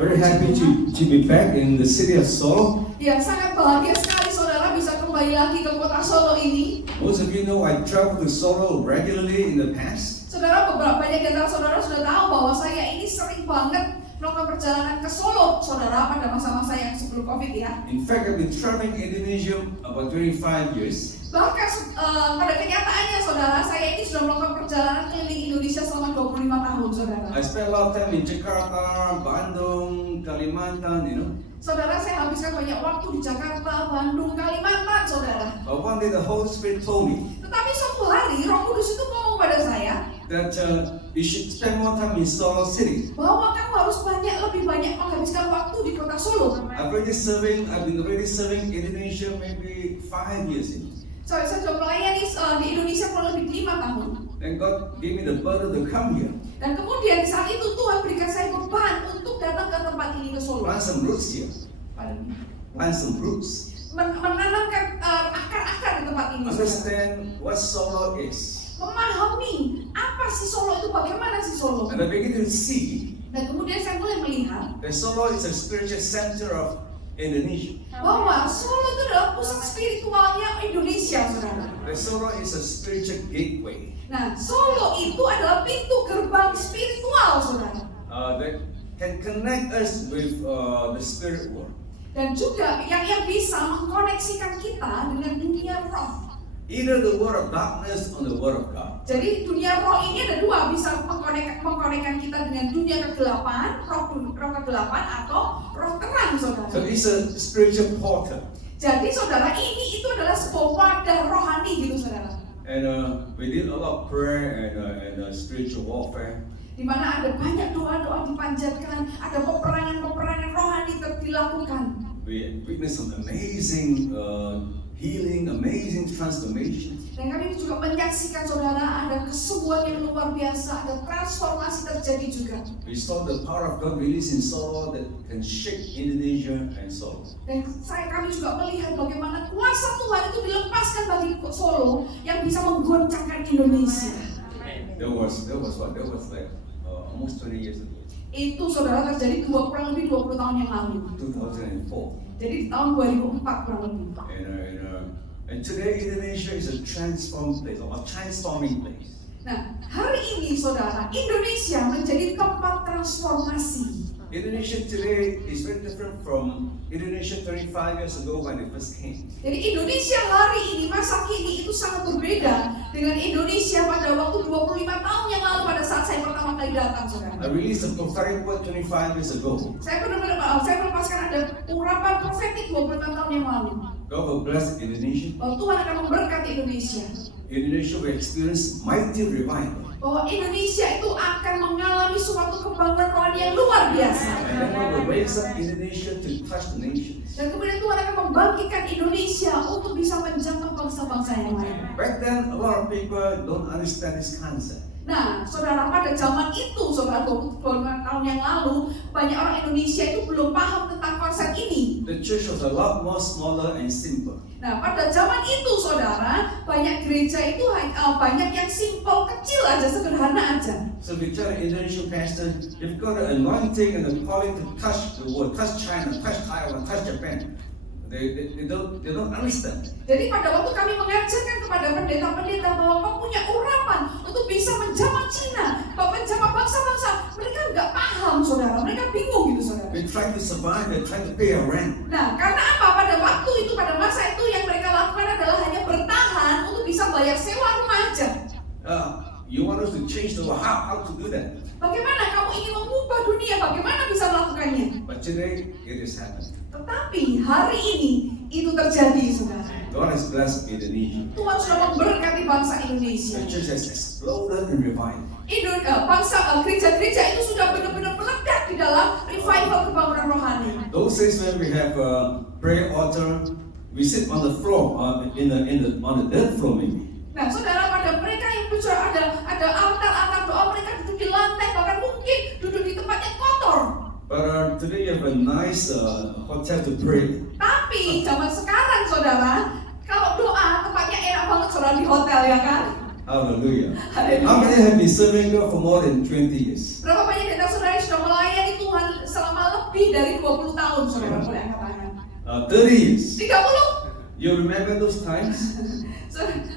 Very happy to be back in the city of Solo. Ya, sangat bahagia sekali saudara bisa kembali lagi ke kota Solo ini. Most of you know I travel to Solo regularly in the past. Saudara, banyak di antara saudara sudah tahu bahwa saya ini sering banget melakukan perjalanan ke Solo, saudara, pada masa-masa yang sebelum COVID ya. In fact, I've been traveling Indonesia about 25 years. Bahkan pada kenyataannya saudara, saya ini sudah melakukan perjalanan keliling Indonesia selama 25 tahun, saudara. I spent a lot of time in Jakarta, Bandung, Kalimantan, Saudara, saya habiskan banyak waktu di Jakarta, Bandung, Kalimantan, saudara. But one day the Holy Spirit told me Tetapi suatu hari Roh Kudus itu ngomong pada saya that you should spend more time in Solo City. bahwa kamu harus lebih banyak menghabiskan waktu di kota Solo. I've been already serving Indonesia maybe 5 years in. Saya sudah melayani di Indonesia kurang lebih 5 tahun. And God gave me the burden to come here. Dan kemudian saat itu Tuhan berikan saya beban untuk datang ke tempat ini ke Solo. Plant some roots here. Plant some roots. Menanamkan akar-akar di tempat ini. Understand what Solo is. Memahami apa sih Solo itu, bagaimana sih Solo. And I begin to see Dan kemudian saya mulai melihat that Solo is a spiritual center of Indonesia. bahwa Solo itu adalah pusat spiritualnya Indonesia, saudara. That Solo is a spiritual gateway Nah, Solo itu adalah pintu gerbang spiritual, saudara. that can connect us with the spirit world. Dan juga yang bisa mengkoneksikan kita dengan dunia roh. Either the world of darkness or the world of God. Jadi dunia roh ini ada dua, bisa mengkonekkan kita dengan dunia kegelapan, roh kegelapan atau roh terang, saudara. So it's a spiritual portal. Jadi saudara, ini itu adalah sebuah wadah rohani gitu, saudara. And we did a lot of prayer and spiritual warfare. Di mana ada banyak doa-doa dipanjatkan, ada peperangan rohani dilakukan. We witnessed some amazing healing, amazing transformation. Dan kami juga menyaksikan saudara ada kesembuhan yang luar biasa, ada transformasi terjadi juga. We saw the power of God released in Solo that can shake Indonesia and Solo. Dan kami juga melihat bagaimana kuasa Tuhan itu dilepaskan bagi Solo yang bisa menggoncangkan Indonesia. That was like almost 20 years ago. Itu saudara terjadi kurang lebih 20 tahun yang lalu. 2004. Jadi di tahun 2004 kurang lebih. And today Indonesia is a transforming place. Nah, hari ini saudara, Indonesia menjadi tempat transformasi. Indonesia today is very different from Indonesia 35 years ago when it first came. Jadi Indonesia hari ini, masa kini itu sangat berbeda dengan Indonesia pada waktu 25 tahun yang lalu pada saat saya pertama kali datang, saudara. I released a prophetic word 25 years ago. Saya melepaskan ada urapan profetik 25 tahun yang lalu. God will bless Indonesia. Bahwa Tuhan akan memberkati Indonesia. Indonesia will experience mighty revival. Bahwa Indonesia itu akan mengalami suatu kebanggaan rohani yang luar biasa. And then God will raise up Indonesia to touch the nations. Dan kemudian Tuhan akan membangkitkan Indonesia untuk bisa menjangkau bangsa-bangsa yang lain. Back then, a lot of people don't understand this concept. Nah, saudara, pada zaman itu, saudara, 25 tahun yang lalu, banyak orang Indonesia itu belum paham tentang konsep ini. The church was a lot more smaller and simple. Nah, pada zaman itu, saudara, banyak gereja itu banyak yang simple, kecil aja, sederhana aja. So we tell the Indonesian pastor, you've got an anointing and a calling to touch the world, touch China, touch Taiwan, touch Japan. They don't understand. Jadi pada waktu kami mengajarkan kepada pendeta-pendeta bahwa kau punya urapan untuk bisa menjamah Cina, menjamah bangsa-bangsa, mereka nggak paham, saudara. Mereka bingung gitu, saudara. We try to survive, they try to pay a rent. Nah, karena apa? Pada waktu itu, pada masa itu yang mereka lakukan adalah hanya bertahan untuk bisa bayar sewa rumah aja. You want us to change the world? How to do that? Bagaimana kamu ingin mengubah dunia? Bagaimana bisa melakukannya? But today it is happening. Tetapi hari ini itu terjadi, saudara. God has blessed Indonesia. Tuhan sudah memberkati bangsa Indonesia. The church has exploded in revival. Gereja-gereja itu sudah benar-benar meledak di dalam revival kebangunan rohani. Those days when we have a prayer altar, we sit on the floor, on the dirt floor maybe. Nah, saudara, pada mereka yang bicara ada altar doa, mereka duduk di lantai, bahkan mungkin duduk di tempat yang kotor. But today you have a nice hotel to pray. Tapi zaman sekarang, saudara, kalau doa tempatnya enak banget, saudara, di hotel, ya kan? Hallelujah. Hallelujah. How many have been serving God for more than 20 years? Berapa banyak dari saudara yang sudah melayani Tuhan selama lebih dari 20 tahun, saudara boleh angkat tangan. 30 years. 30. You remember those times?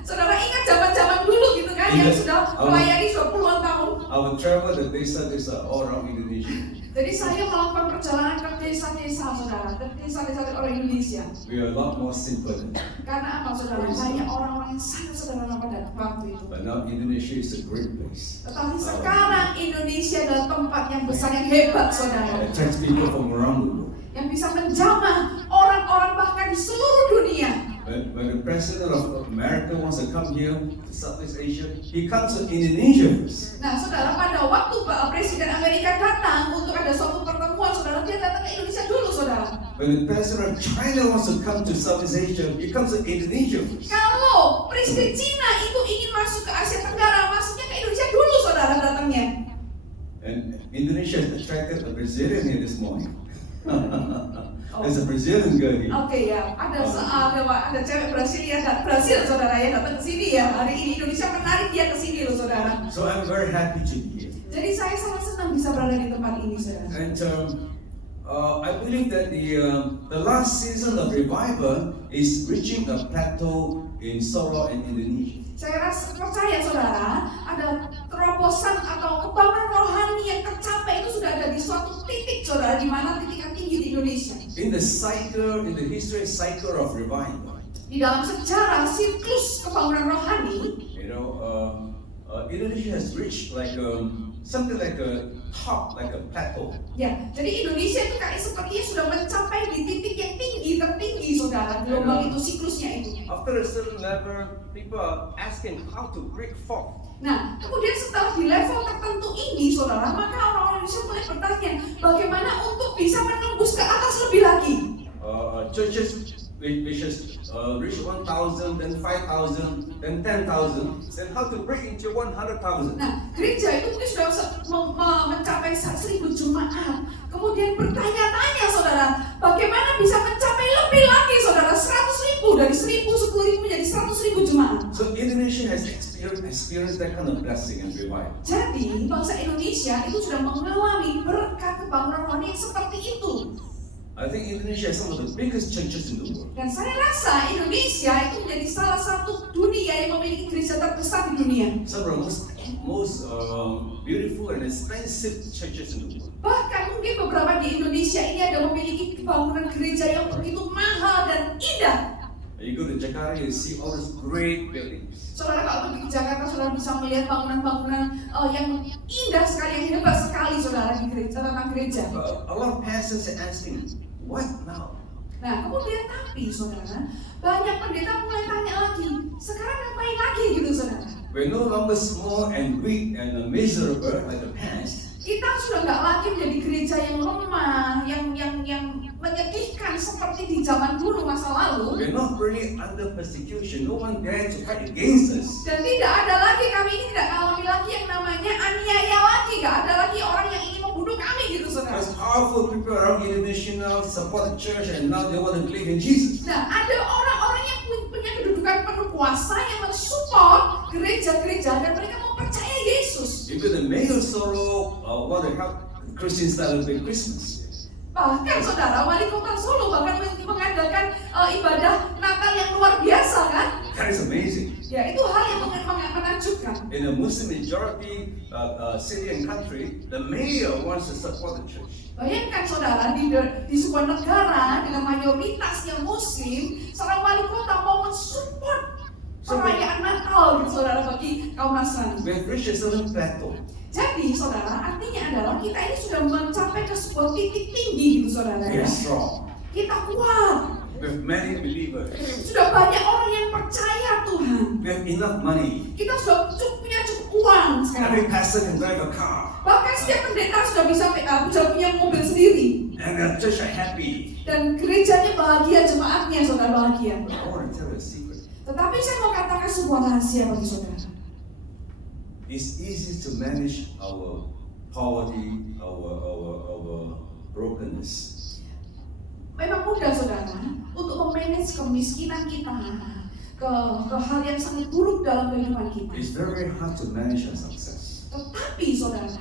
Saudara ingat zaman-zaman dulu gitu kan, yang Ingat. sudah melayani sudah puluhan tahun. I would travel the desa-desa all around Indonesia. Jadi saya melakukan perjalanan ke desa-desa, saudara, ke desa-desa orang Indonesia. We are a lot more simple than that. Karena apa, saudara? Banyak orang-orang yang sangat sederhana pada waktu itu. But now Indonesia is a great place. Tetapi sekarang Indonesia adalah tempat yang besar, yang hebat, saudara. It attracts people from around the world. Yang bisa menjamah orang-orang bahkan di seluruh dunia. When the president of America wants to come here to Southeast Asia, he comes to Indonesia first. Nah, saudara, pada waktu Presiden Amerika datang untuk ada suatu pertemuan, saudara, dia datang ke Indonesia dulu, saudara. When the president of China wants to come to Southeast Asia, he comes to Indonesia first. Kalau Presiden Cina itu ingin masuk ke Asia Tenggara, masuknya ke Indonesia dulu, saudara, datangnya. And Indonesia has attracted a Brazilian here this morning. There's a Brazilian girl here. Oke ya, ada cewek Brasilia, Brasil, saudara, ya datang ke sini ya. Hari ini Indonesia menarik dia ke sini loh, saudara. So I'm very happy to be here. Jadi saya sangat senang bisa berada di tempat ini, saudara. And I believe that the last season of revival is reaching a plateau in Solo and Indonesia. Saya percaya, saudara, ada terobosan atau kebangunan rohani yang tercapai itu sudah ada di suatu titik, saudara, di mana titik yang tinggi di Indonesia. In the history cycle of revival, Di dalam sejarah siklus kebangunan rohani, Indonesia has reached like something like a top, like a plateau. ya, jadi Indonesia itu kayak sepertinya sudah mencapai di titik yang tinggi, tertinggi, saudara, gelombang itu, siklusnya itu. After a certain level, people are asking how to break forth. Nah, kemudian setelah di level tertentu ini, saudara, maka orang-orang Indonesia mulai bertanya, bagaimana untuk bisa menembus ke atas lebih lagi? Churches which has reached 1,000, then 5,000, then 10,000, then how to break into 100,000. Nah, gereja itu mungkin sudah mencapai 1.000 jemaat. Kemudian bertanya-tanya, saudara, bagaimana bisa mencapai lebih lagi, saudara, 100.000, dari 1.000, 10.000 menjadi 100.000 jemaat. So Indonesia has experienced that kind of blessing and revival. Jadi, bangsa Indonesia itu sudah mengalami berkat kebangunan rohani yang seperti itu. I think Indonesia has some of the biggest churches in the world. Dan saya rasa Indonesia itu menjadi salah satu dunia yang memiliki gereja terbesar di dunia. Some of the most beautiful and expensive churches in the world. Bahkan mungkin beberapa di Indonesia ini ada memiliki bangunan gereja yang begitu mahal dan indah. You go to Jakarta, you see all these great buildings. Saudara, kalau pergi ke Jakarta, saudara bisa melihat bangunan-bangunan yang indah sekali, yang hebat sekali, saudara, di gereja, tentang gereja. A lot of pastors are asking, what now? Nah, kemudian tapi, saudara, banyak pendeta mulai tanya lagi, sekarang ngapain lagi gitu, saudara? We're no longer small and weak and miserable like the past. Kita sudah nggak lagi menjadi gereja yang lemah, yang menyedihkan seperti di zaman dulu masa lalu. We're not really under persecution. No one dare to fight against us. Dan tidak ada lagi, kami ini tidak alami lagi yang namanya aniaya lagi. Nggak ada lagi orang yang ingin membunuh kami gitu, saudara. There's powerful people around Indonesia now support the church and now they want to believe in Jesus. Nah, ada orang-orang yang punya kedudukan penuh kuasa yang mensupport gereja-gereja dan mereka mau percaya Yesus. Even the mayor Solo want to help Christians celebrate Christmas. Bahkan, saudara, wali kota Solo bahkan mengadakan ibadah Natal yang luar biasa, kan? That is amazing. Ya, itu hal yang menakjubkan. In a Muslim majority city and country, the mayor wants to support the church. Bayangkan, saudara, di sebuah negara dengan mayoritas yang Muslim, seorang wali kota mau mensupport perayaan Natal, gitu, saudara, bagi kaum Nasrani. We have reached a certain plateau. Jadi, saudara, artinya adalah kita ini sudah mencapai ke sebuah titik tinggi, gitu, saudara. We are strong. Kita kuat. We have many believers. Sudah banyak orang yang percaya Tuhan. We have enough money. Kita sudah punya cukup uang sekarang. Every pastor can drive a car. Bahkan setiap pendeta sudah bisa punya mobil sendiri. And the church are happy. Dan gerejanya bahagia, jemaatnya saudara bahagia. I want to tell you a secret. Tetapi saya mau katakan sebuah rahasia bagi saudara. It's easy to manage our poverty, our brokenness. Memang mudah, saudara, untuk memanage kemiskinan kita, ke hal yang sangat buruk dalam kehidupan kita. It's very hard to manage our success. Tetapi, saudara,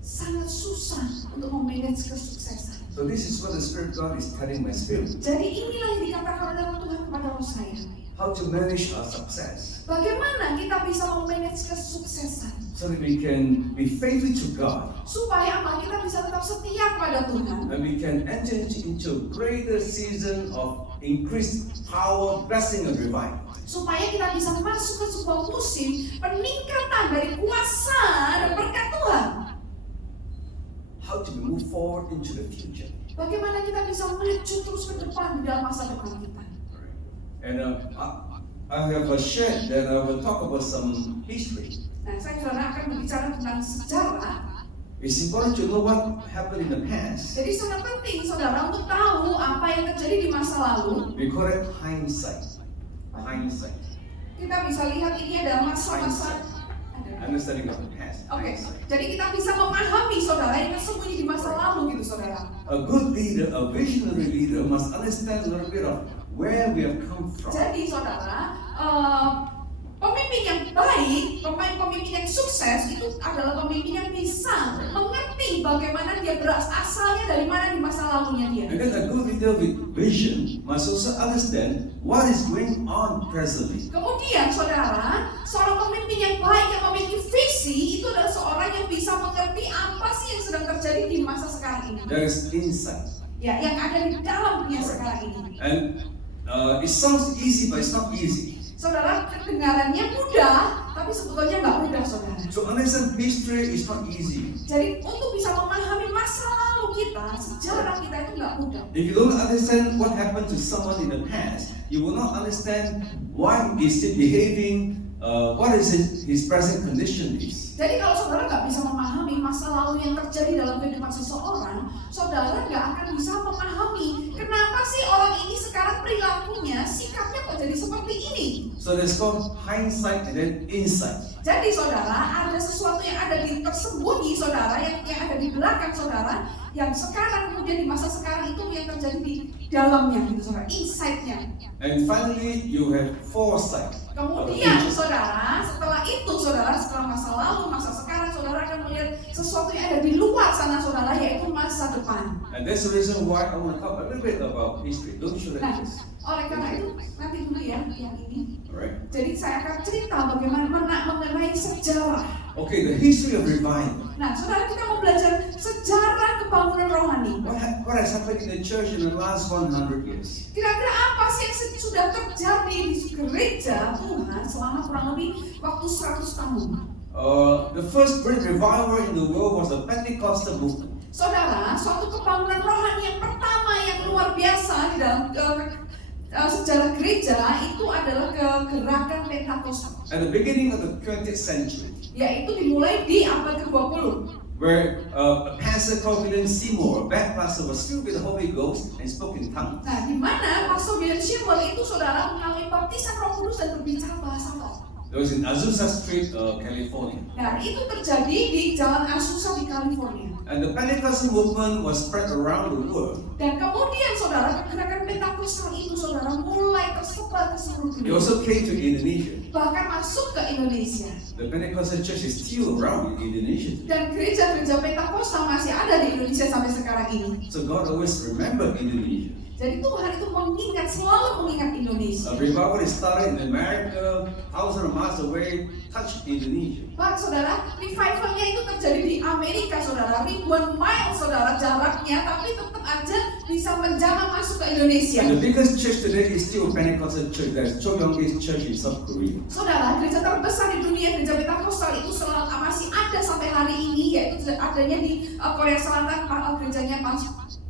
sangat susah untuk memanage kesuksesan. So this is what the Spirit of God is telling my spirit. Jadi inilah yang dikatakan oleh Roh Tuhan kepada roh saya. How to manage our success. Bagaimana kita bisa memanage kesuksesan? So that we can be faithful to God. Supaya apa? Kita bisa tetap setia kepada Tuhan. And we can enter into a greater season of increased power, blessing, and revival. Supaya kita bisa masuk ke sebuah musim peningkatan dari kuasa dan berkat Tuhan. How to move forward into the future. Bagaimana kita bisa maju terus ke depan di dalam masa depan kita. And I have shared that I will talk about some history. Nah, saya saudara akan berbicara tentang sejarah. It's important to know what happened in the past. Jadi sangat penting saudara untuk tahu apa yang terjadi di masa lalu. We call it hindsight. Hindsight. Kita bisa lihat ini adalah masa-masa. Understanding of the past. Oke, Hindsight. jadi kita bisa memahami saudara yang tersembunyi di masa lalu gitu saudara. A good leader, a visionary leader must understand a little bit of where we have come from. Jadi saudara, pemimpin yang baik, pemimpin yang sukses itu adalah pemimpin yang bisa mengerti bagaimana dia asalnya dari mana di masa lalunya dia. And then a good leader with vision must also understand what is going on presently. Kemudian saudara, seorang pemimpin yang baik yang memiliki visi itu adalah seorang yang bisa mengerti apa sih yang sedang terjadi di masa sekarang ini. There is insight. Ya, yang ada di dalam dunia sekarang ini. And it sounds easy, but it's not easy. Saudara, kedengarannya mudah, tapi sebetulnya nggak mudah, saudara. To understand history is not easy. Jadi untuk bisa memahami masa lalu kita, sejarah kita itu nggak mudah. If you don't understand what happened to someone in the past, you will not understand why he's still behaving, what is his present condition is. Jadi kalau saudara nggak bisa memahami masa lalu yang terjadi dalam kehidupan seseorang, saudara nggak akan bisa memahami kenapa sih orang ini sekarang perilakunya, sikapnya kok jadi seperti ini. So there's called hindsight and then insight. Jadi saudara, ada sesuatu yang ada di tersembunyi saudara, yang ada di belakang saudara, yang sekarang kemudian di masa sekarang itu yang terjadi di dalamnya gitu saudara, insight-nya. And finally, you have foresight. Kemudian saudara, setelah itu saudara, setelah masa lalu, masa sekarang saudara akan melihat sesuatu yang ada di luar sana saudara, yaitu masa depan. And that's the reason why I want to talk a little bit about history. Don't show Nah, that this. oleh karena itu nanti dulu ya yang ini. Alright. Jadi saya akan cerita bagaimana mengenai sejarah. Okay, the history of revival. Nah, saudara, kita mau belajar sejarah kebangunan rohani. What has happened in the church in the last 100 years? Kira-kira apa sih yang sudah terjadi di gereja Tuhan selama kurang lebih waktu 100 tahun? The first great revival in the world was the Pentecostal movement. Saudara, suatu kebangunan rohani yang pertama yang luar biasa di dalam sejarah gereja itu adalah kegerakan Pentakosta. At the beginning of the 20th century, Yaitu dimulai di abad ke-20. where a pastor called William Seymour, a bad pastor, was filled with the Holy Ghost and spoke in tongues. Nah, di mana Pastor William Seymour itu saudara mengalami baptisan Roh Kudus dan berbicara bahasa roh. It was in Azusa Street, California. Nah, itu terjadi di Jalan Azusa di California. And the Pentecostal movement was spread around the world. Dan kemudian saudara, gerakan Pentakostal itu saudara mulai tersebar ke seluruh It dunia. also came to Indonesia. Bahkan masuk ke Indonesia. The Pentecostal church is still around in Indonesia. Dan gereja-gereja Pentakostal masih ada di Indonesia sampai sekarang ini. So God always remembered Indonesia. Jadi Tuhan itu selalu mengingat Indonesia. A revival is started in America, thousands of miles away, touched Indonesia. Pak saudara, revivalnya itu terjadi di Amerika saudara, ribuan mile saudara jaraknya, tapi tetap aja bisa menjamah masuk ke Indonesia. And the biggest church today is still a Pentecostal church. That's Chogyonggi Church in South Korea. Saudara, gereja terbesar di dunia, gereja Pentakostal itu masih ada sampai hari ini, yaitu adanya di Korea Selatan, gerejanya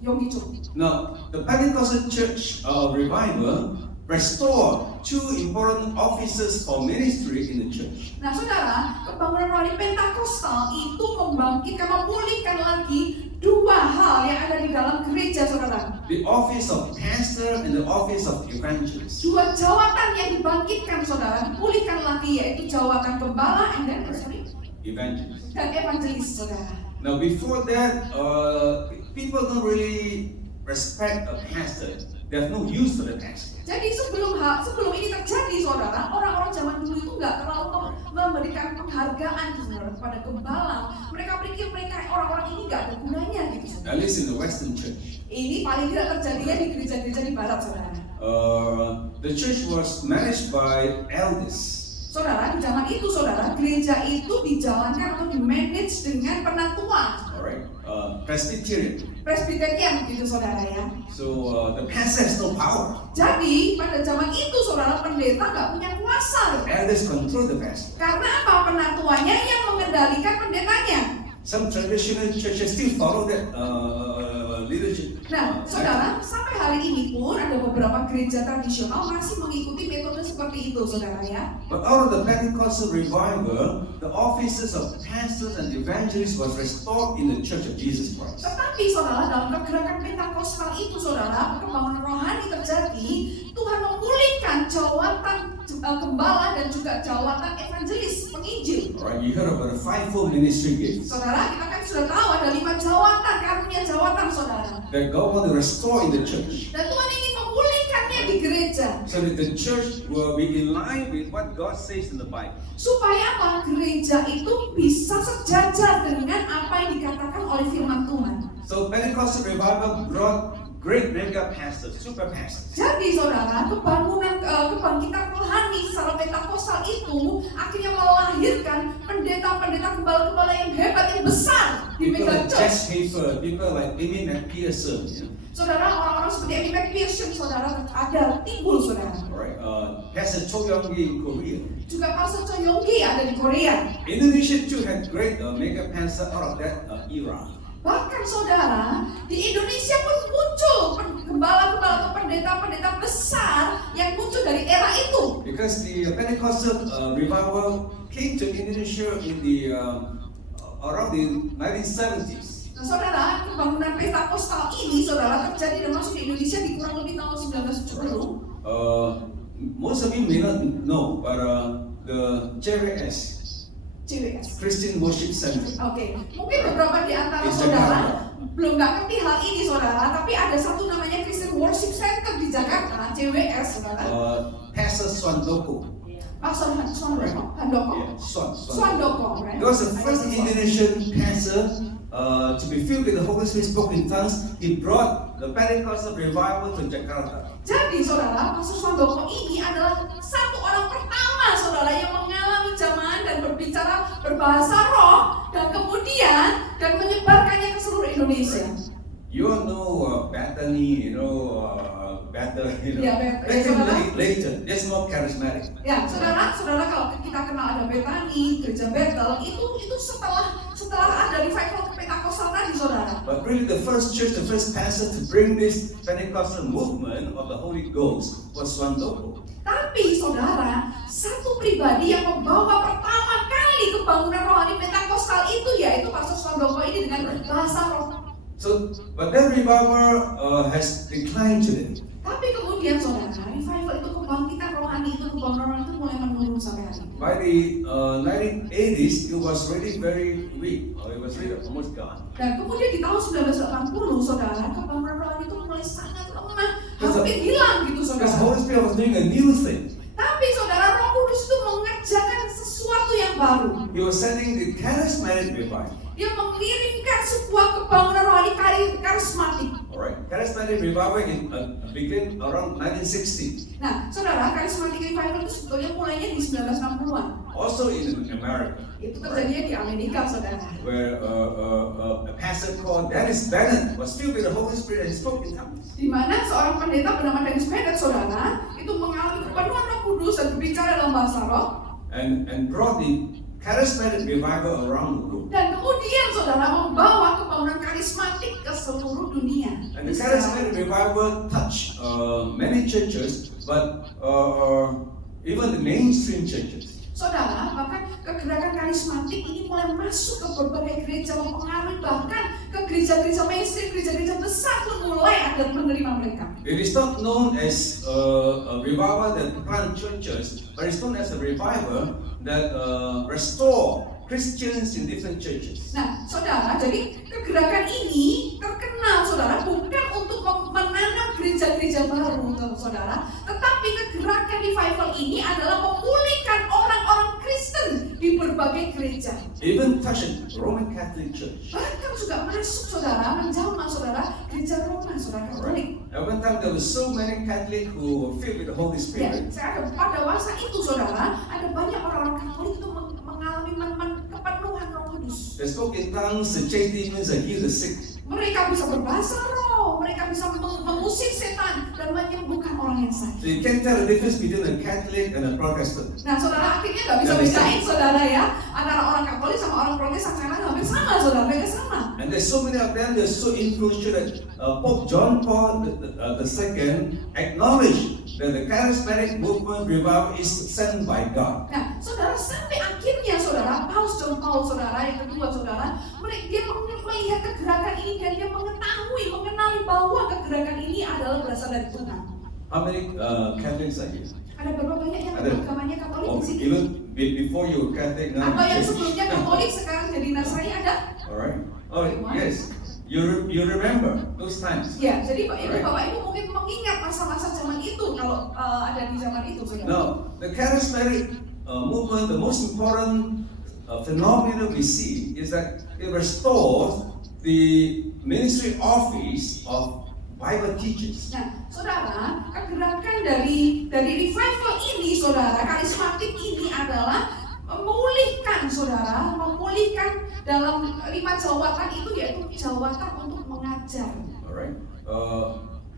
Yonggi-cho. Now, the Pentecostal church revival restored two important offices for ministry in the church. Nah saudara, kebangunan rohani Pentakostal itu memulihkan lagi dua hal yang ada di dalam gereja saudara. The office of pastor and the office of evangelist. Dua jawatan yang dibangkitkan saudara, dipulihkan lagi, yaitu jawatan gembala Evangelist. dan evangelis saudara. Now, before that, people don't really respect a pastor. They have no use for the pastor. Jadi sebelum ini terjadi saudara, orang-orang zaman dulu itu nggak terlalu memberikan penghargaan saudara kepada gembala. Mereka pikir orang-orang ini nggak ada gunanya gitu. At least in the Western church. Ini paling tidak terjadinya di gereja-gereja di barat, saudara. The church was managed by elders. Saudara, di zaman itu, saudara, gereja itu dijalankan atau di-manage dengan penatua. Alright, Presbyterian. Presbyterian gitu, saudara ya. So the pastor has no power. Jadi pada zaman itu, saudara, pendeta nggak punya kuasa. Elders control the pastor. Karena apa? Penatuanya yang mengendalikan pendetanya. Some traditional churches still follow that leadership. Nah, saudara, sampai hari ini pun ada beberapa gereja tradisional masih mengikuti metode seperti itu, saudara ya. But out of the Pentecostal revival, the offices of pastors and evangelists was restored in the Church of Jesus Christ. Tetapi saudara, dalam kegerakan Pentakosta itu, saudara, perkembangan rohani terjadi. Tuhan memulihkan jawatan gembala dan juga jawatan evangelis, penginjil. Alright, you heard about the fivefold ministry gifts Saudara, kita kan sudah tahu ada 5 jawatan, karunia jawatan, saudara. that God want to restore in the church, Dan Tuhan ingin memulihkannya di gereja. so that the church will be in line with what God says in the Bible. Supaya apa? Gereja itu bisa sejajar dengan apa yang dikatakan oleh firman Tuhan. So Pentecostal revival brought great mega pastors, super pastors. Jadi saudara, kebangkitan rohani secara Pentakostal itu akhirnya melahirkan pendeta-pendeta gembala-gembala yang hebat, yang besar di People mega like Jack church. Hayford, people like Amy McPherson. Saudara, orang-orang seperti Amy McPherson, saudara, ada timbul, saudara. Alright, Pastor Cho Young-gi in Korea. Juga Pastor Cho Young-gi ada di Korea. Indonesia too had great mega pastor out of that era. Bahkan saudara, di Indonesia pun muncul gembala-gembala atau pendeta-pendeta besar yang muncul dari era itu. Because the Pentecostal revival came to Indonesia in the around the 1970s. Nah saudara, pembangunan Pentakostal ini saudara terjadi dan masuk di Indonesia di kurang lebih tahun 1970. Most of you may not know, but the JWS, CWS. Christian Worship Center, Oke, mungkin beberapa di antara Di saudara Jakarta. belum nggak ngerti hal ini, saudara. Tapi ada satu namanya Christian Worship Center di Jakarta, CWS, saudara. Pastor Swandoko. Pastor Handoko. Yeah, Swandoko, right? He was the first Indonesian pastor to be filled with the Holy Spirit, spoke in tongues. He brought the Pentecostal revival to Jakarta. Jadi saudara, Pastor Swandoko ini adalah satu orang pertama, saudara, yang mengalami jamahan dan berbicara berbahasa roh dan kemudian menyebarkannya ke seluruh Indonesia. You all know Bethany, Bethel, Yeah, That came saudara. later. That's more charismatic. Ya, saudara, kalau kita kenal ada Bethany, gereja Bethel, itu setelah ada revival Pentakostal tadi, saudara. But really the first church, the first pastor to bring this Pentecostal movement of the Holy Ghost was Swandoko. Tapi saudara, satu pribadi yang membawa pertama kali kebangunan rohani Pentakostal itu yaitu Pastor Swandoko ini dengan bahasa roh. So, but that revival has declined today. Tapi kemudian saudara, revival itu, kebangkitan rohani itu, kebangunan rohani itu mulai menurun sampai hari ini. By the 1980s, it was really very weak. It was really almost gone. Dan kemudian di tahun 1980, saudara, kebangunan rohani itu mulai sangat lemah, hampir hilang gitu, Because saudara. Holy Spirit was doing a new thing. Tapi saudara, Roh Kudus itu mengerjakan sesuatu yang baru. He was sending the charismatic revival. Dia mengirimkan sebuah kebangunan rohani karismatik. Alright, charismatic revival began around 1960. Nah, saudara, karismatik revival itu sebetulnya mulainya di 1960-an. Also in America, Itu terjadinya di Amerika, saudara. where a pastor called Dennis Bennett was filled with the Holy Spirit and spoke in tongues. Di mana seorang pendeta bernama Dennis Bennett, saudara, itu mengalami kepenuhan Roh Kudus dan berbicara dalam bahasa roh. And brought the charismatic revival around the world. Dan kemudian saudara membawa kebangunan karismatik ke seluruh dunia. And the charismatic revival touched many churches, but even the mainstream churches. Saudara, bahkan kegerakan karismatik ini mulai masuk ke berbagai gereja, mempengaruhi bahkan ke gereja-gereja mainstream, gereja-gereja besar pun mulai ada menerima mereka. It is not known as a revival that plant churches, but it's known as a revival that restore Christians in different churches. Nah, saudara, jadi kegerakan ini terkenal, saudara, bukan untuk menanam gereja-gereja baru, saudara, tetapi kegerakan revival ini adalah memulihkan orang-orang Kristen di berbagai gereja. Even touching Roman Catholic Church. Bahkan juga masuk saudara, menjamah saudara, gereja Roma saudara Katolik. At one time there were so many Catholics who were filled with the Holy Ya, Spirit. pada masa itu saudara, ada banyak orang-orang Katolik itu mengalami kepenuhan Roh Kudus. They spoke in tongues, the chased demons, and healed the sick. Mereka bisa berbahasa roh, mereka bisa mengusir setan dan menyembuhkan orang yang sakit. So you can't tell the difference between a Catholic and a Protestant. Nah, saudara akhirnya nggak bisa bedain saudara ya antara orang Katolik sama orang Protestan karena hampir sama saudara, mereka sama. And there's so many of them, they're so influential that Pope John Paul II acknowledged that the charismatic movement revival is sent by God. Nah, saudara sampai akhirnya saudara, Paus John Paul saudara yang kedua saudara, dia melihat kegerakan ini dan dia mengetahui, mengenali bahwa kegerakan ini adalah berasal dari Tuhan. How many Catholics are here? Ada berapa banyak yang Ada. agamanya Katolik Oh, di sini? even before you were Catholic, now Atau yang you're sebelumnya Katolik sekarang jadi Nasrani ada? Alright. Oh yes. You remember those times. Ya, jadi Bapak Alright. Ibu mungkin mengingat masa-masa zaman itu kalau ada di zaman itu saudara. Now, the charismatic movement, the most important phenomenon we see is that it restores the ministry office of Bible teachers. Nah, saudara, kegerakan dari revival ini, saudara, karismatik ini adalah memulihkan, saudara, memulihkan dalam 5 jawatan itu yaitu jawatan untuk mengajar. Alright.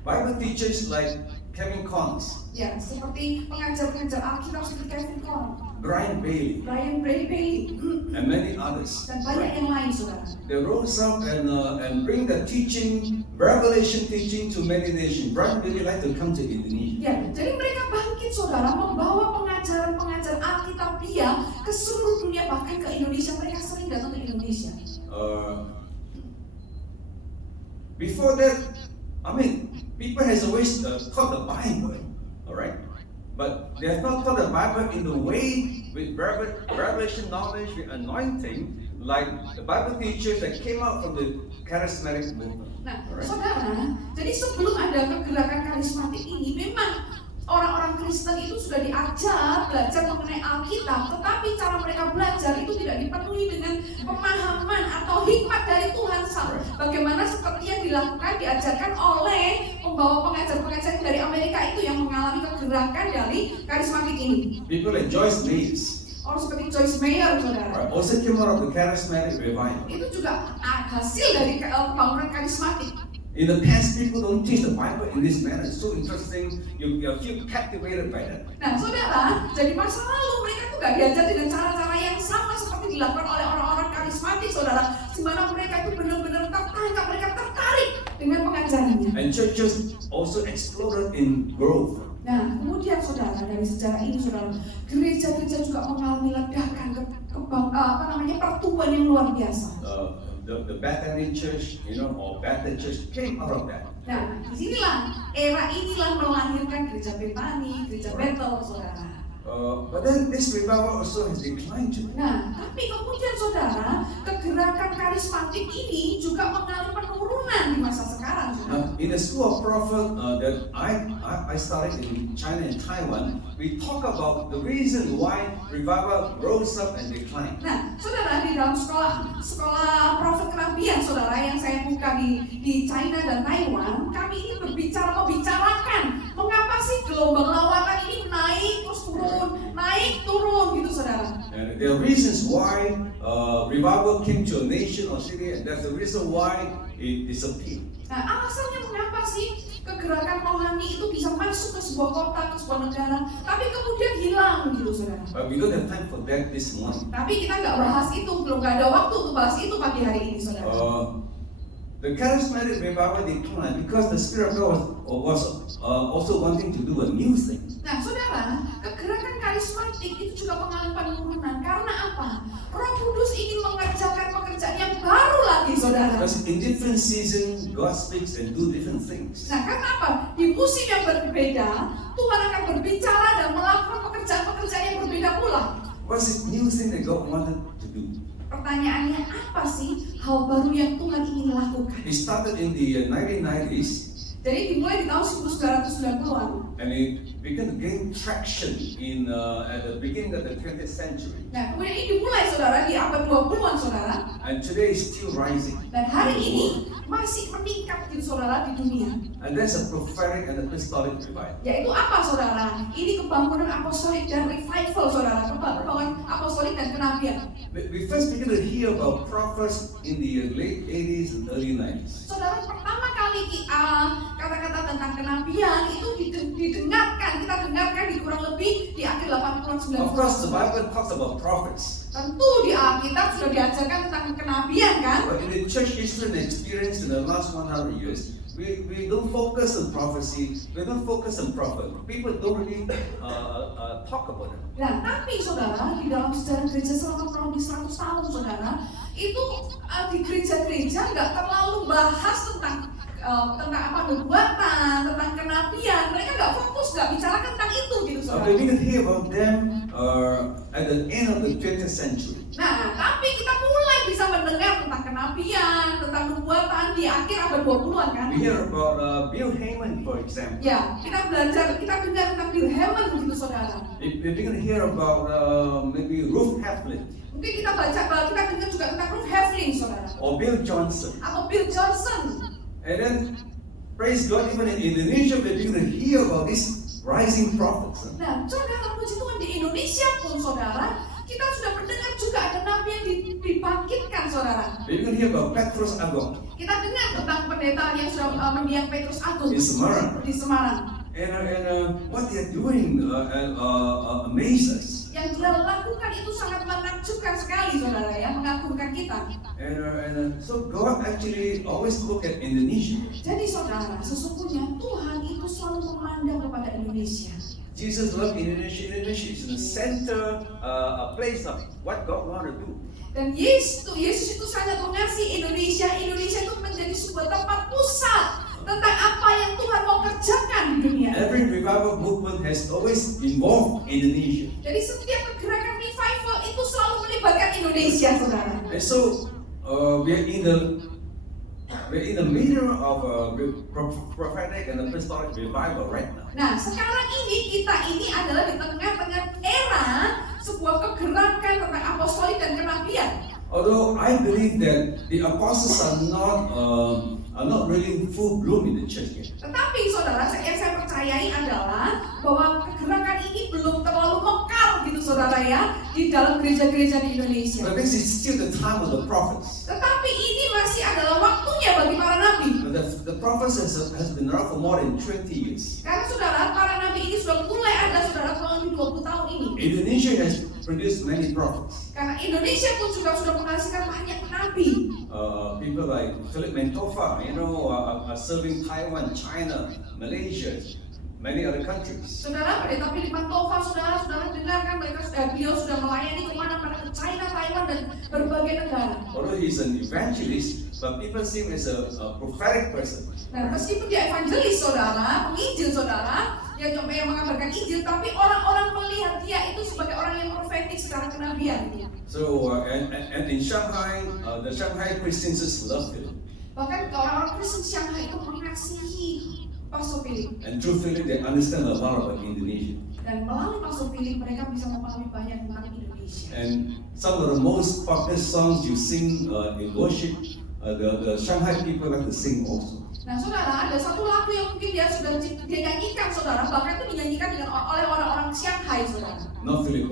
Bible teachers like Kevin Collins, Ya, seperti pengajar-pengajar Alkitab seperti Kevin Conn, Brian Bailey, Brian Bailey, and many others. dan banyak yang lain, saudara. They rose up and bring the teaching, revelation teaching to many nations. Brian Bailey like to come to Indonesia. Ya, jadi mereka bangkit, saudara, membawa pengajaran-pengajar Alkitab dia ke seluruh dunia, bahkan ke Indonesia. Mereka sering datang ke Indonesia. Before that, I mean, people has always taught the Bible, all right? But they have not taught the Bible in the way with revelation knowledge, with anointing, like the Bible teachers that came out from the charismatic movement. Nah, Alright. saudara, jadi sebelum ada kegerakan karismatik ini, memang orang-orang Kristen itu sudah diajar belajar mengenai Alkitab, tetapi cara mereka belajar itu tidak dipenuhi dengan pemahaman atau hikmat dari Tuhan. Bagaimana seperti yang dilakukan, diajarkan oleh pembawa pengajar-pengajar dari Amerika itu yang mengalami kegerakan dari karismatik ini. People like Joyce Meyer, Orang seperti Joyce Meyer, saudara. right, also came out of the charismatic revival. Itu juga hasil dari pembangunan karismatik. In the past, people don't teach the Bible in this manner. It's so interesting. You feel captivated by that. Nah, saudara, jadi masa lalu mereka tuh gak diajar dengan cara-cara yang sama seperti dilakukan oleh orang-orang karismatik, saudara. Di mana mereka itu benar-benar tertangkap, mereka tertarik dengan pengajarannya. And churches also exploded in growth. Nah, kemudian saudara, dari sejarah ini, saudara, gereja-gereja juga mengalami ledakan, pertumbuhan yang luar biasa. The Bethany Church, or Bethel Church came out of that. Nah, disinilah, era inilah melahirkan gereja Betani, gereja Bethel, saudara. But then this revival also has declined too. Nah, tapi kemudian saudara, kegerakan karismatik ini juga mengalami penurunan di masa sekarang, saudara. In the School of Prophet that I started in China and Taiwan, we talk about the reason why revival rose up and declined. Nah, saudara, di dalam sekolah Prophet Kenabian, saudara, yang saya buka di China dan Taiwan, kami ini membicarakan mengapa sih gelombang lawatan ini naik turun gitu, saudara. And there are reasons why revival came to a nation or city, and that's the reason why it disappeared. Nah, alasannya mengapa sih kegerakan rohani itu bisa masuk ke sebuah kota, ke sebuah negara, tapi kemudian hilang gitu, saudara. But we don't have time for that this morning. Tapi kita nggak bahas itu, belum nggak ada waktu untuk bahas itu pagi hari ini, saudara. The charismatic revival declined because the Spirit of God was also wanting to do a new thing. Nah, saudara, kegerakan karismatik itu juga mengalami penurunan. Karena apa? Roh Kudus ingin mengerjakan pekerjaan yang baru lagi, saudara. Because in different seasons, God speaks and do different things. Nah, karena apa? Di musim yang berbeda, Tuhan akan berbicara dan melakukan pekerjaan-pekerjaan yang berbeda pula. What's this new thing that God wanted to do? Pertanyaannya, apa sih hal baru yang Tuhan ingin lakukan? He started in the 1990s Jadi dimulai di tahun 1990-an. and it began to gain traction at the beginning of the 20th century. Nah, kemudian ini dimulai saudara di abad 20-an saudara. And today it's still rising. Dan hari ini masih meningkat gitu saudara di dunia. And that's a prophetic and apostolic revival. Yaitu apa saudara? Ini kebangunan apostolik dan revival saudara. Kebangunan apostolik dan kenabian. We first begin to hear about prophets in the late 80s and early 90s. Saudara, pertama kali kata-kata tentang kenabian itu didengarkan, kita dengarkan di kurang lebih di akhir 80-an 90-an. Of course, the Bible talks about prophets. Tentu di Alkitab sudah diajarkan tentang kenabian kan? But in the church history and experience in the last 100 years, we don't focus on prophecy, we don't focus on prophet. People don't really talk about it. Nah, tapi saudara, di dalam sejarah gereja selama kurang lebih 100 tahun saudara, itu di gereja-gereja nggak terlalu bahas tentang apa nubuatan, tentang kenabian. Mereka nggak fokus, nggak bicara tentang itu gitu saudara. We can hear about them at the end of the 20th century. Nah, tapi kita mulai bisa mendengar tentang kenabian, tentang nubuatan di akhir abad 20-an kan? We hear about Bill Heyman, for example. Ya, kita dengar tentang Bill Heyman gitu saudara. We begin to hear about maybe Ruth Heflin Mungkin kita dengar juga tentang Ruth Heflin saudara. or Bill Johnson. Atau Bill Johnson. And then, praise God, even in Indonesia, we begin to hear about these rising prophets. Nah, saudara, puji Tuhan di Indonesia pun saudara, kita sudah mendengar juga ada nabi yang dibangkitkan saudara. We can hear about Petrus Agong Kita dengar tentang pendeta yang sudah mendiang Petrus Agung in Semarang. di Semarang. And what they're doing amazes us. Yang dia lakukan itu sangat menakjubkan sekali saudara ya, mengagumkan kita. And so God actually always look at Indonesia. Jadi saudara, sesungguhnya Tuhan itu selalu memandang kepada Indonesia. Jesus loved Indonesia. Indonesia is in the center, a place of what God want to do. Dan Yesus itu sangat mengasihi Indonesia. Indonesia itu menjadi sebuah tempat pusat tentang apa yang Tuhan mau kerjakan di dunia. Every revival movement has always involved Indonesia. Jadi setiap pergerakan revival itu selalu melibatkan Indonesia, saudara. And so we're in the middle of a prophetic and apostolic revival right now. Nah, sekarang kita ini adalah di tengah-tengah era sebuah kegerakan tentang apostolik dan kenabian. Although I believe that the apostles are not really in full bloom in the church yet. Tetapi saudara, yang saya percayai adalah bahwa kegerakan ini belum terlalu mekar gitu saudara ya di dalam gereja-gereja di Indonesia. But this is still the time of the prophets. Tetapi ini masih adalah waktunya bagi para nabi. The prophets has been around for more than 20 years. Karena saudara, para nabi ini sudah mulai ada saudara kurang lebih 20 tahun ini. Indonesia has produced many prophets. Karena Indonesia pun juga sudah menghasilkan banyak nabi. People like Philip Mentofa, serving Taiwan, China, Malaysia, many other countries. Saudara, pendeta Philip Mentofa, saudara dengarkan beliau sudah melayani kemana-mana ke China, Taiwan dan berbagai negara. Although he's an evangelist, but people see him as a prophetic person. Nah, meskipun dia evangelis saudara, penginjil saudara, yang mengabarkan Injil, tapi orang-orang melihat dia itu sebagai orang yang profetik secara kenabian. So and in Shanghai, the Shanghai Christians just love him. Bahkan orang-orang Kristen Shanghai itu mengasihi Pastor Philip. And through Philip, they understand a lot about Indonesia. Dan melalui Pastor Philip mereka bisa memahami banyak tentang Indonesia. And some of the most popular songs you sing in worship, the Shanghai people like to sing also. Nah saudara, ada satu lagu yang mungkin dia nyanyikan saudara, bahkan itu dinyanyikan oleh orang-orang Shanghai saudara. Not Philip,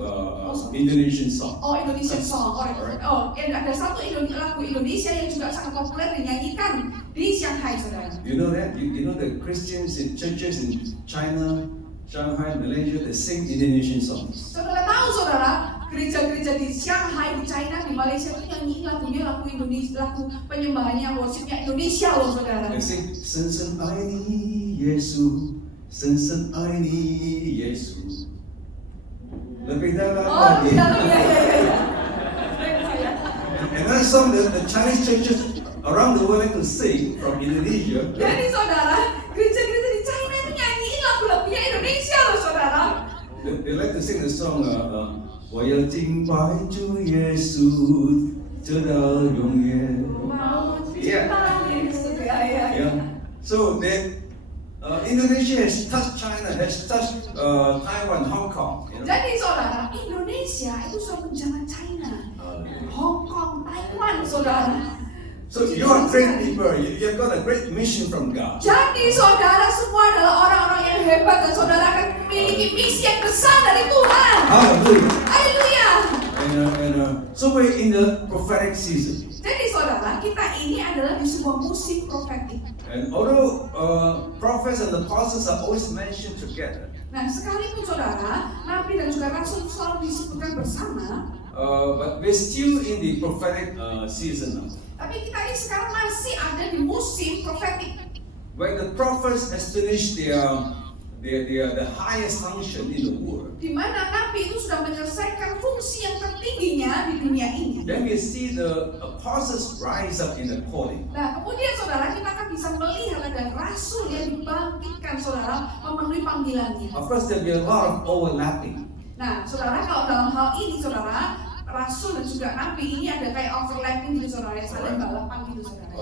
Indonesian song. Oh, Indonesian song. Ada satu lagu Indonesia yang juga sangat populer dinyanyikan di Shanghai saudara. You know that? You know the Christians in churches in China, Shanghai, Malaysia, they sing Indonesian songs. Saudara tahu saudara, gereja-gereja di Shanghai, di China, di Malaysia itu nyanyiin lagu Indonesia, lagu penyembahannya, worshipnya Indonesia loh saudara. They sing, Sen Aini Yesus, Sen Aini Yesus. Lebih dalam lagi. Iya. And that song that the Chinese churches around the world like to sing from Indonesia. Jadi saudara, gereja-gereja di China itu nyanyiin lagu-lagunya Indonesia loh saudara. They like to sing the song 我要敬拜主耶稣，直到永远。 Mau cinta Yesus, ya. Yeah. So Indonesia has touched China, has touched Taiwan, Hong Kong. You know? Jadi saudara, Indonesia itu sudah menjamah China, Hong Kong, Taiwan, saudara. So you are great people. You've got a great mission from God. Jadi saudara semua adalah orang-orang yang hebat dan saudara akan memiliki misi yang besar dari Tuhan. Hallelujah. Haleluya. So we're in the prophetic season. Jadi saudara, kita ini adalah di sebuah musim profetik. And although prophets and apostles are always mentioned together, Nah, sekalipun saudara, nabi dan juga rasul selalu disebutkan bersama, but we're still in the prophetic season now, tapi kita ini sekarang masih ada di musim profetik. where the prophets has finished the highest function in the world. Di mana nabi itu sudah menyelesaikan fungsi yang tertingginya di dunia ini. Then we see the apostles rise up in the calling. Nah, kemudian saudara kita akan bisa melihat ada rasul yang dibangkitkan saudara memenuhi panggilannya. Of course, there'll be a lot of overlapping. Nah, saudara kalau dalam hal ini saudara, rasul dan juga nabi ini ada kayak overlapping gitu saudara, saling balapan gitu saudara.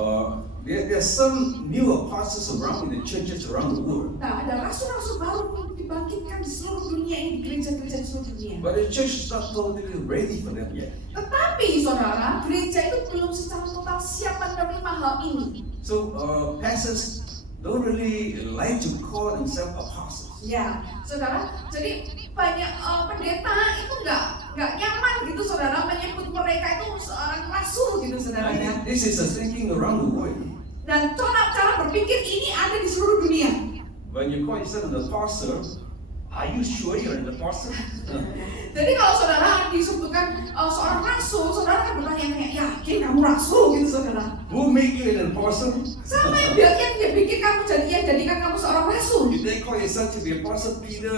There are some new apostles around in the churches around the world, Nah, ada rasul-rasul baru yang dibangkitkan di seluruh dunia ini, di gereja-gereja di seluruh dunia. but the church is not totally ready for them yet. Tetapi saudara, gereja itu belum secara total siap menerima hal ini. So pastors don't really like to call themselves apostles. Ya, saudara. Jadi banyak pendeta itu nggak nyaman gitu saudara menyebut mereka itu seorang rasul gitu saudara ya. And this is a thinking around the world. Dan cara berpikir ini ada di seluruh dunia. When you call yourself an apostle, are you sure you're an apostle? Jadi kalau saudara disebutkan seorang rasul, saudara kan bertanya kayak, yakin kamu rasul gitu saudara? Who made you an apostle? Sama yang bikin kamu jadikan kamu seorang rasul. Did they call yourself to be Apostle Peter,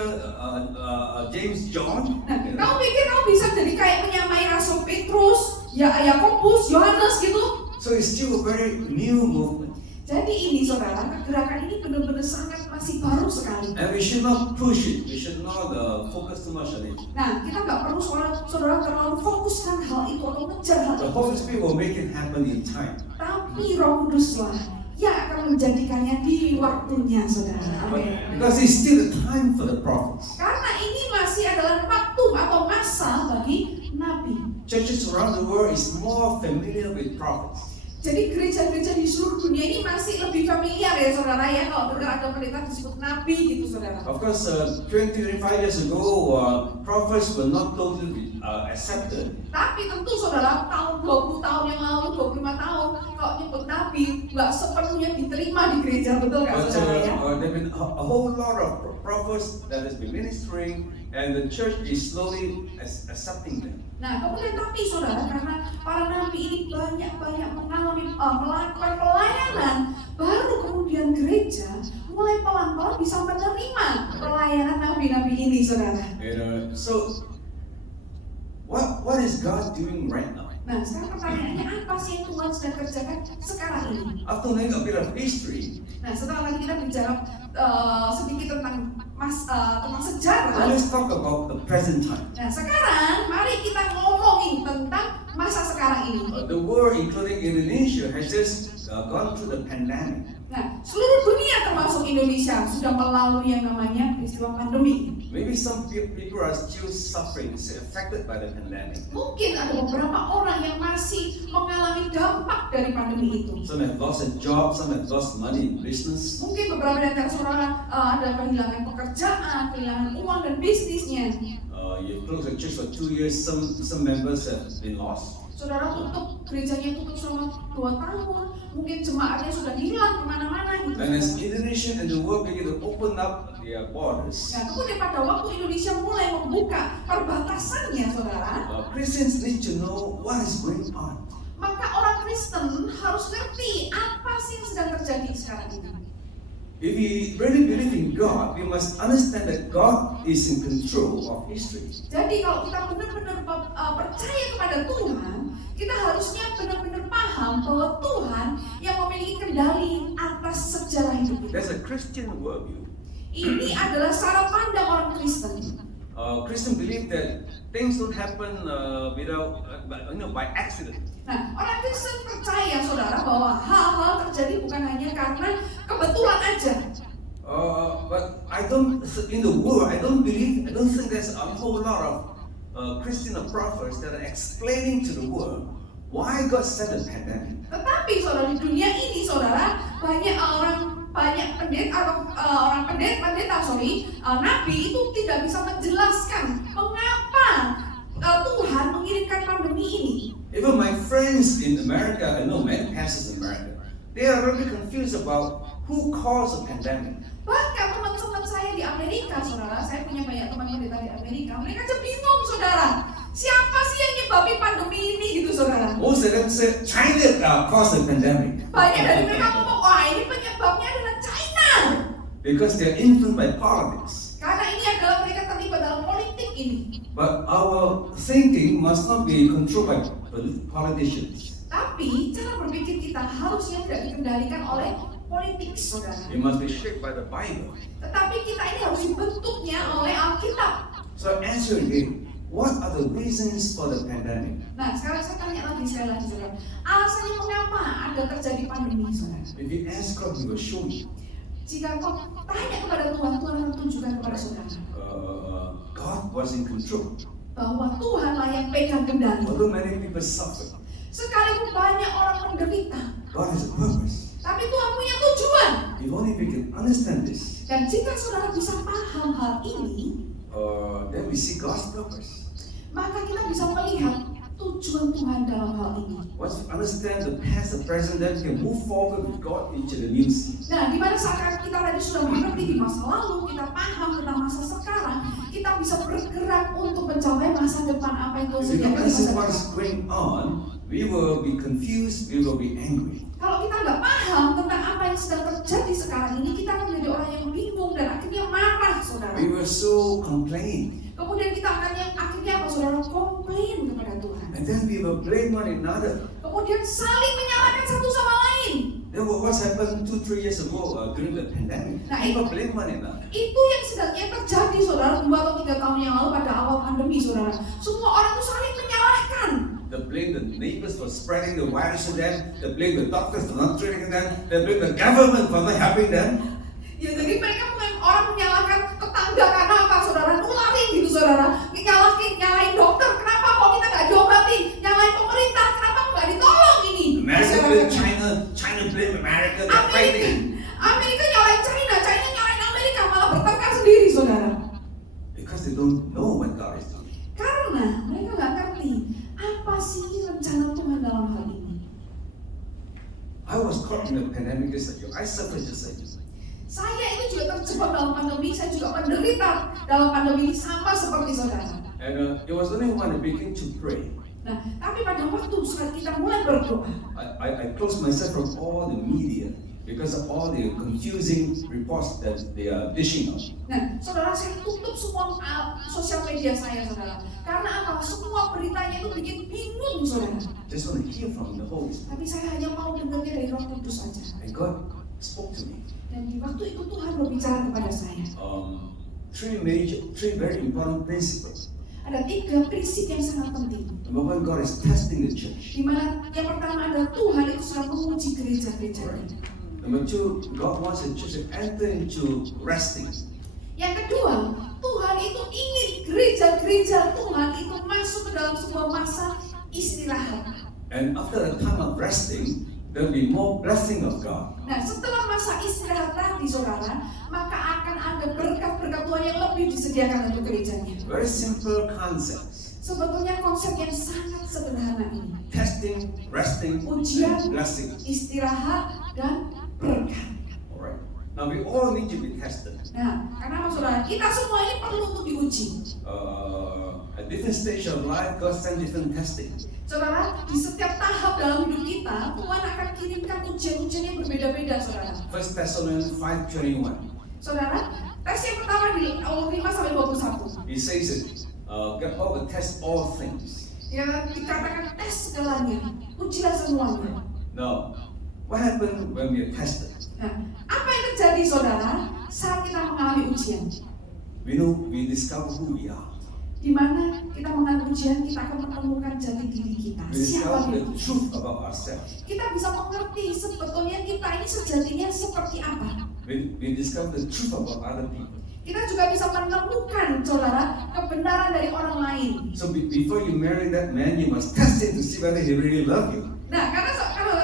James, John? Nah, kamu pikir kamu bisa jadi kayak menyamai rasul Petrus, Yakobus, Yohanes gitu? So it's still a very new movement. Jadi ini saudara, gerakan ini benar-benar sangat masih baru sekali. And we should not push it. We should not focus too much on it. Nah, kita nggak perlu saudara terlalu fokuskan hal itu atau mengejar hal The itu. Holy Spirit will make it happen in time. Tapi Roh Kuduslah yang akan menjadikannya di waktunya, saudara. But Amin. because it's still the time for the prophets. Karena ini masih adalah waktu atau masa bagi nabi. Churches around the world is more familiar with prophets. Jadi gereja-gereja di seluruh dunia ini masih lebih familiar ya saudara ya kalau dengar ada pendeta disebut nabi gitu saudara. Of course, 25 years ago, prophets were not totally accepted. Tapi tentu saudara tahun 20 tahun yang lalu, 25 tahun kalau nyebut nabi nggak sepenuhnya diterima di gereja, betul nggak But saudara ya? there have been a whole lot of prophets that has been ministering, and the church is slowly accepting them. Nah kemudian tapi saudara karena para nabi ini banyak mengalami melakukan pelayanan, baru kemudian gereja mulai pelan-pelan bisa menerima pelayanan nabi-nabi ini saudara. So, what is God doing right now? Nah sekarang pertanyaannya apa sih yang Tuhan sedang kerjakan sekarang ini? After knowing a bit of history, Nah setelah tadi kita bicara sedikit tentang sejarah. let's talk about the present time. Nah sekarang mari kita ngomongin tentang masa sekarang ini. The world, including Indonesia, has just gone through the pandemic. Nah seluruh dunia termasuk Indonesia sudah melalui yang namanya peristiwa pandemi. Maybe some people are still suffering, affected by the pandemic. Mungkin ada beberapa orang yang masih mengalami dampak dari pandemi itu. Some have lost a job, some have lost money in business. Mungkin beberapa dari antara saudara ada kehilangan pekerjaan, kehilangan uang dan bisnisnya. You close the church for 2 years, some members have been lost. Saudara tutup gerejanya tutup selama 2 tahun, mungkin jemaatnya sudah hilang kemana-mana gitu. And as Indonesia and the world begin to open up their borders, Nah, kemudian pada waktu Indonesia mulai membuka perbatasannya, saudara, Christians need to know what is going on. maka orang Kristen harus ngerti apa sih yang sedang terjadi sekarang ini. If we really believe in God, we must understand that God is in control of history. Jadi kalau kita benar-benar percaya kepada Tuhan, kita harusnya benar-benar paham bahwa Tuhan yang memiliki kendali atas sejarah hidup kita. That's a Christian worldview. Ini adalah cara pandang orang Kristen. Christians believe that things don't happen by accident. Nah, orang Kristen percaya, saudara, bahwa hal-hal terjadi bukan hanya karena kebetulan aja. in the world, I don't think there's a whole lot of Christian prophets that are explaining to the world why God sent a pandemic. Tetapi saudara, di dunia ini saudara, banyak nabi itu tidak bisa menjelaskan mengapa Tuhan mengirimkan pandemi ini. Even my friends in America, I know many pastors in America, they are really confused about who caused the pandemic. Bahkan teman-teman saya di Amerika, saudara, saya punya banyak teman pendeta di Amerika, mereka aja bingung, saudara. Siapa sih yang nyebabin pandemi ini, gitu, saudara? Most of them say China caused the pandemic. Banyak dari mereka ngomong, wah ini penyebabnya adalah China. Because they're influenced by politics. Karena ini adalah mereka terlibat dalam politik ini. But our thinking must not be controlled by politicians. Tapi cara berpikir kita harusnya tidak dikendalikan oleh politik, saudara. It must be shaped by the Bible. Tetapi kita ini harus dibentuknya oleh Alkitab. So answer again, what are the reasons for the pandemic? Nah, sekarang saya tanya sekali lagi, saudara. Alasannya mengapa ada terjadi pandemi, saudara? If you ask God, He will show you. Jika kau tanya kepada Tuhan, Tuhan akan tunjukkan kepada saudara God was in control. bahwa Tuhanlah yang pegang kendali. Although many people suffer, Sekalipun banyak orang menderita, God has a purpose. tapi Tuhan punya tujuan. If only we can understand this, Dan jika saudara bisa paham hal ini, then we see God's purpose. maka kita bisa melihat tujuan Tuhan dalam hal ini. Once we understand the past, the present, then we can move forward with God into the new season. Nah, di mana saat kita tadi sudah mengerti di masa lalu, kita paham tentang masa sekarang, kita bisa bergerak untuk mencapai masa depan apa yang Tuhan If we sediakan don't di masa understand what is depan. going on, we will be confused, we will be angry. Kalau kita nggak paham tentang apa yang sedang terjadi sekarang ini, kita akan menjadi orang yang bingung dan akhirnya marah, saudara. We will so complain. Kemudian kita akan yang akhirnya apa, saudara, komplain kepada Tuhan. And then we will blame one another. Kemudian saling menyalahkan satu sama lain. Then what's happened 2-3 years ago during the pandemic? Nah, People blame one another. Itu yang sedangnya terjadi, saudara, 2 atau 3 tahun yang lalu pada awal pandemi, saudara. Semua orang itu saling menyalahkan. They blame the neighbors for spreading the virus to them. They blame the doctors for not treating them. They blame the government for not helping them. Ya, jadi mereka orang menyalahkan tetangga karena apa, saudara, nularin gitu, saudara. Nyalain dokter, kenapa kok kita nggak diobatin? Nyalain pemerintah, kenapa kok nggak ditolong ini? America blame China, China blame America. They're fighting. Amerika nyalain China, China nyalain Amerika, malah bertengkar sendiri, saudara. Because they don't know what God is doing. Karena mereka nggak ngerti apa sih rencana Tuhan dalam hal ini. I was caught in the pandemic just like you. I suffered just like you. Saya ini juga terjebak dalam pandemi, saya juga menderita dalam pandemi ini sama seperti saudara. And it was only when I began to pray. Nah, tapi pada waktu saat kita mulai berdoa, I closed myself from all the media because of all the confusing reports that they are dishing out. nah, saudara, saya tutup semua sosial media saya, saudara. Karena apa? Semua beritanya itu bikin bingung, saudara. Just want to hear from the Holy Spirit. Tapi saya hanya mau dengarnya dari Roh Kudus saja. And God spoke to me. Dan di waktu itu Tuhan berbicara kepada saya. Three very important principles. Ada 3 prinsip yang sangat penting. Number one, God is testing the church. Di mana yang pertama adalah Tuhan itu sedang menguji gereja-gerejanya. Number two, God wants the church to enter into resting. Yang kedua, Tuhan itu ingin gereja-gereja Tuhan itu masuk ke dalam sebuah masa istirahat. And after the time of resting, there will be more blessing of God. Nah, setelah masa istirahat tadi, saudara, maka akan ada berkat-berkat Tuhan yang lebih disediakan untuk gerejanya. Very simple concepts. Sebetulnya konsep yang sangat sederhana ini. Testing, resting, Ujian, and blessing. istirahat, dan berkat. Alright. Now we all need to be tested. Nah, karena saudara, kita semua ini perlu untuk diuji. At different stage of life, God sends different testing. Saudara, di setiap tahap dalam hidup kita, Tuhan akan kirimkan ujian-ujian yang berbeda-beda, saudara. 1 Thessalonians 5:21. Saudara, tes yang pertama di awal 5-21. He says it. God will test all things. Ya, dikatakan tes segalanya, ujilah semuanya. Now, what happened when we are tested? Nah, apa yang terjadi, saudara, saat kita mengalami ujian? We discover who we are. Di mana kita mengalami ujian, kita akan menemukan jati diri kita. We Siapa discover the kita? truth about ourselves. Kita bisa mengerti sebetulnya kita ini sejatinya seperti apa. we discover the truth about other people. Kita juga bisa menemukan, saudara, kebenaran dari orang lain. So before you marry that man, you must test him to see whether he really loves you. Nah, karena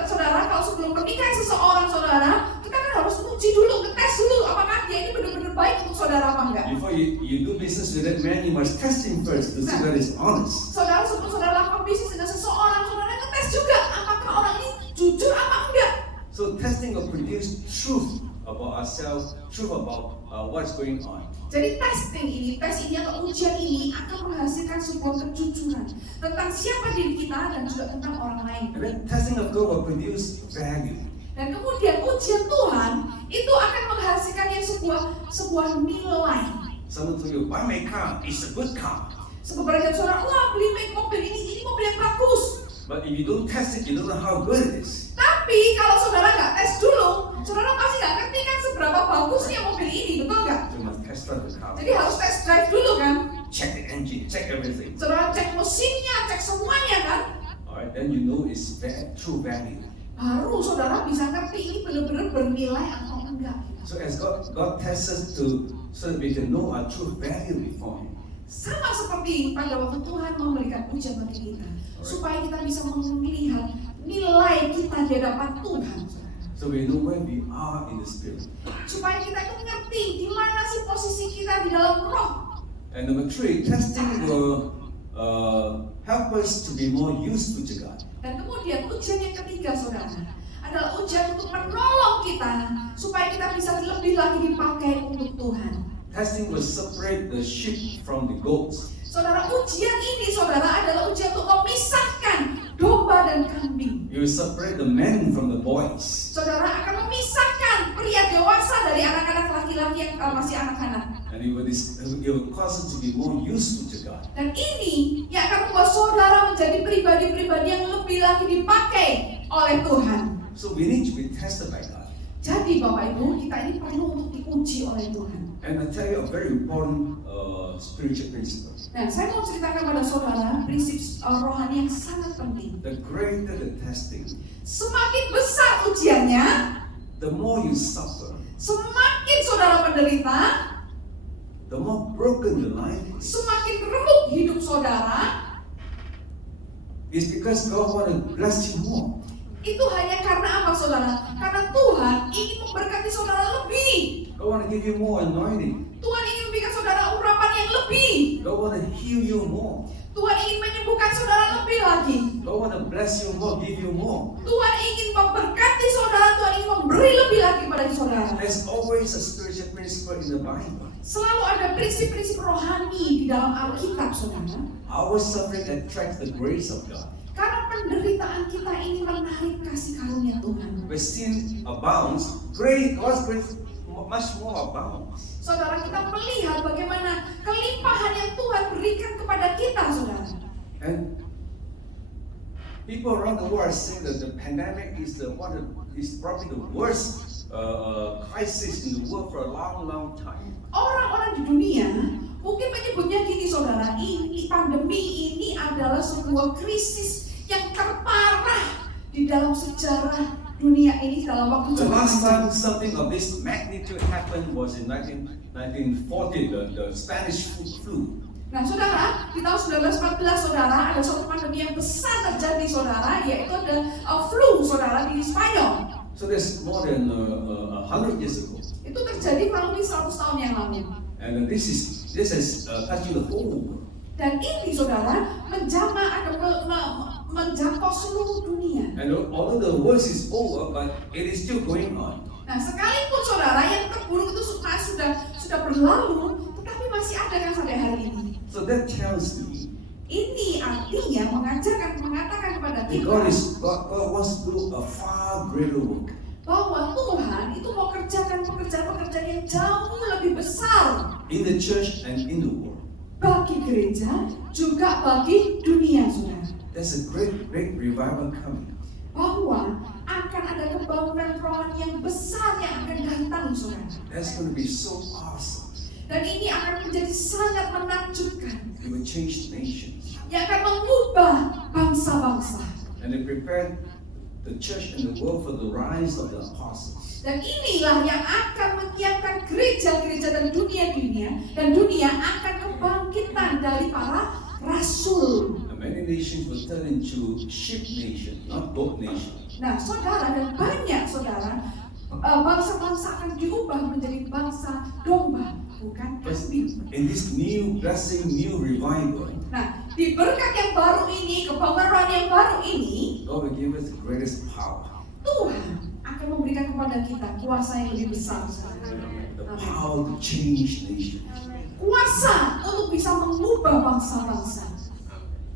saudara, kalau sebelum menikahi seseorang, saudara, kita kan harus uji dulu, ngetes dulu, apakah dia ini benar-benar baik untuk saudara apa enggak. Before you do business with that man, you must test him first to see whether he's honest. Saudara, sebelum saudara lakukan bisnis dengan seseorang, saudara ngetes juga, apakah orang ini jujur apa enggak. So testing will produce truth about ourselves, truth about what's going on. Jadi tes ini atau ujian ini akan menghasilkan sebuah kejujuran tentang siapa diri kita dan juga tentang orang lain. And then testing of God will produce value. Dan kemudian ujian Tuhan itu akan menghasilkan yang sebuah nilai. Someone told you, buy my car, it's a good car. Sebenarnya saudara, wah beli mobil ini mobil yang bagus. But if you don't test it, you don't know how good it is. Tapi kalau saudara nggak tes dulu, saudara pasti nggak ngerti kan seberapa bagusnya mobil ini, betul nggak? You must test drive the car. Jadi harus test drive dulu kan. Check the engine, check everything. Saudara cek mesinnya, cek semuanya kan. Alright, then you know it's true value. Baru saudara bisa ngerti ini benar-benar bernilai atau enggak. So as God tests us so that we can know our true value before Him. Sama seperti pada waktu Tuhan memberikan ujian bagi kita, supaya kita bisa melihat nilai kita di hadapan Tuhan. So we know where we are in the Spirit. Supaya kita itu ngerti di mana sih posisi kita di dalam roh. And number 3, testing will help us to be more useful to God. Dan kemudian ujian yang ketiga, saudara, adalah ujian untuk menolong kita supaya kita bisa lebih lagi dipakai untuk Tuhan. Testing will separate the sheep from the goats. Saudara, ujian ini, saudara, adalah ujian untuk memisahkan domba dan kambing. You will separate the men from the boys. Saudara akan memisahkan pria dewasa dari anak-anak laki-laki yang masih anak-anak. And it will cause us to be more useful to God. Dan ini yang akan membuat saudara menjadi pribadi-pribadi yang lebih lagi dipakai oleh Tuhan. So we need to be tested by God. Jadi Bapak Ibu, kita ini perlu untuk diuji oleh Tuhan. And I tell you a very important spiritual principle. Nah, saya mau ceritakan pada saudara prinsip rohani yang sangat penting. The greater the testing, Semakin besar ujiannya, the more you suffer, semakin saudara menderita, the more broken your life is. semakin remuk hidup saudara. It's because God want to bless you more. Itu hanya karena apa saudara? Karena Tuhan ingin memberkati saudara lebih. God want to give you more anointing. Tuhan ingin memberikan saudara urapan yang lebih. God want to heal you more. Tuhan ingin menyembuhkan saudara lebih lagi. God want to bless you more, give you more. Tuhan ingin memberkati saudara, Tuhan ingin memberi lebih lagi pada saudara. There's always a spiritual principle in the Bible. Selalu ada prinsip-prinsip rohani di dalam Alkitab, saudara. Our suffering attracts the grace of God. Karena penderitaan kita ini menarik kasih karunia Tuhan. When sin abounds, God's grace much more abounds. Saudara, kita melihat bagaimana kelimpahan yang Tuhan berikan kepada kita, saudara. And people around the world are saying that the pandemic is probably the worst crisis in the world for a long, long time. Orang-orang di dunia mungkin menyebutnya gini, saudara, ini pandemi ini adalah sebuah krisis yang terparah di dalam sejarah dunia ini dalam waktu The last cepat. time something of this magnitude happened was in 1940, the Spanish flu. Nah, saudara, di tahun 1914, saudara, ada suatu pandemi yang besar terjadi, saudara, yaitu ada flu, saudara, di Spanyol. So that's more than 100 years ago. Itu terjadi kurang lebih 100 tahun yang lalu. And this has touched the whole world. Dan ini, saudara, menjangkau seluruh dunia. And although the worst is over, but it is still going on. Nah, sekalipun saudara yang terburuk itu sudah berlalu, tetapi masih ada kan sampai hari ini. So that tells me Ini artinya mengatakan kepada that kita God wants to do a far greater work. bahwa Tuhan itu mau kerjakan pekerjaan-pekerjaan yang jauh lebih besar In the church and in the world. bagi gereja juga bagi dunia, saudara. There's a great revival coming. Bahwa akan ada kebangkitan rohani yang besar yang akan datang, saudara. That's going to be so awesome. Dan ini akan menjadi sangat menakjubkan, It will change nations. yang akan mengubah bangsa-bangsa. And they prepare the church and the world for the rise of the apostles. Dan inilah yang akan menyiapkan gereja-gereja dan dunia akan kebangkitan dari para rasul. And many nations will turn into sheep nation, not goat nation. Nah, saudara, dan banyak saudara, bangsa-bangsa akan diubah menjadi bangsa domba, bukan kambing. In this new blessing, new revival, Nah, di berkat yang baru ini, kebenaran yang baru ini, God will give us the greatest power. Tuhan akan memberikan kepada kita kuasa yang lebih besar. The power to change nations. Kuasa untuk bisa mengubah bangsa-bangsa.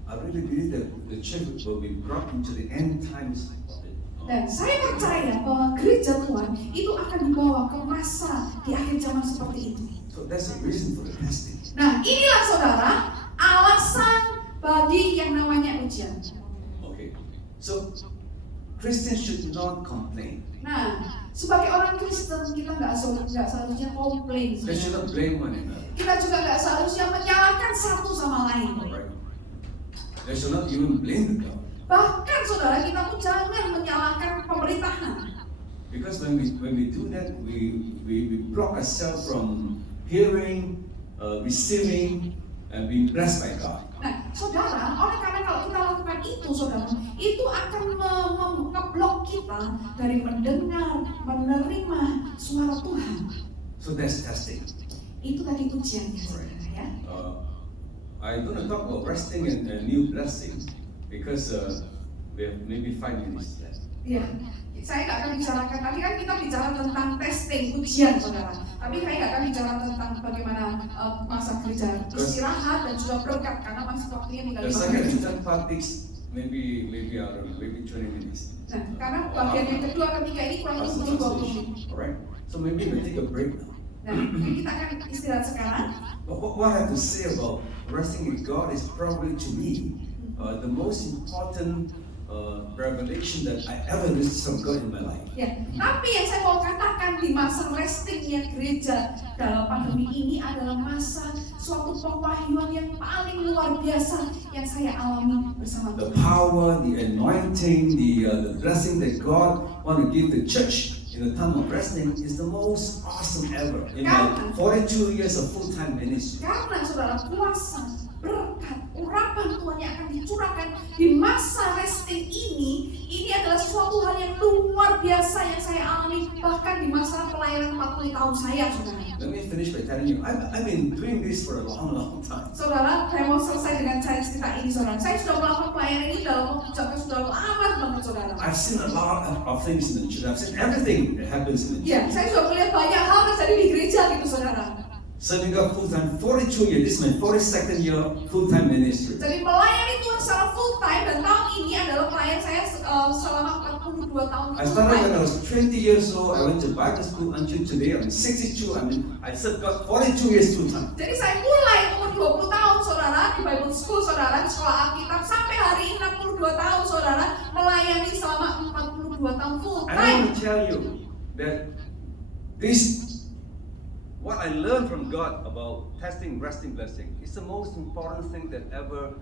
I really believe that the church will be brought into the end times of it. Dan saya percaya bahwa gereja Tuhan itu akan dibawa ke masa di akhir zaman seperti itu. So that's the reason for the testing. Nah, inilah saudara alasan bagi yang namanya ujian. Okay. So Christians should not complain. Nah, sebagai orang Kristen kita nggak seharusnya komplain. They should not blame one another. Kita juga nggak seharusnya menyalahkan satu sama lain. Alright. They should not even blame the God. Bahkan saudara kita pun jangan menyalahkan pemerintahan. Because when we do that, we block ourselves from hearing, receiving, and being blessed by God. Nah, saudara, oleh karena kalau kita lakukan itu, saudara, itu akan ngeblok kita dari mendengar, menerima suara Tuhan. So that's testing. Itu tadi ujiannya, saudara ya. I'm going to talk about resting and new blessing because we have maybe 5 minutes left. Iya, saya nggak akan bicarakan. Tadi kan kita bicara tentang testing, ujian, saudara. Tapi saya nggak akan bicara tentang bagaimana masa kerja istirahat dan juga berkat karena masih waktunya tinggal The 5 second menit. and third part takes maybe I don't know, maybe 20 minutes. Nah, karena bagian yang kedua ketiga ini kurang lebih 20 menit. Alright, so maybe we take a break now. Nah, jadi kita akan istirahat sekarang. But what I have to say about resting in God is probably to me the most important revelation that I ever received from God in my life. Ya, tapi yang saya mau katakan di masa restingnya gereja dalam pandemi ini adalah masa suatu pewahyuan yang paling luar biasa yang saya alami bersama The Tuhan. power, the anointing, the blessing that God want to give the church in the time of resting is the most awesome ever in my 42 years of full-time ministry. Karena saudara, kuasa, berkat, urapan Tuhan yang akan dicurahkan di masa resting ini adalah suatu hal yang luar biasa yang saya alami bahkan di masa pelayanan 40 tahun saya, saudara. Let me finish by telling you, I've been doing this for a long time. Saudara, saya mau selesai dengan cerita ini, saudara. Saya sudah melakukan pelayanan ini dalam waktu jangka sudah lama banget, saudara. I've seen a lot of things in the church. I've seen everything that happens in the Ya, church. saya sudah melihat banyak hal terjadi di gereja gitu, saudara. Serving God full-time, 42 years. This is my 42nd year full-time ministry. Jadi melayani Tuhan secara full time dan tahun ini adalah pelayan saya selama 42 tahun I full started when I time. was 20 years old. I went to Bible school until today. I'm 62. I served God 42 years full-time. Jadi saya mulai umur 20 tahun, saudara, di Bible school, saudara, di sekolah Alkitab sampai hari ini 62 tahun, saudara, melayani selama 42 tahun full I time. want to tell you that what I learned from God about testing, resting, blessing is the most important thing that ever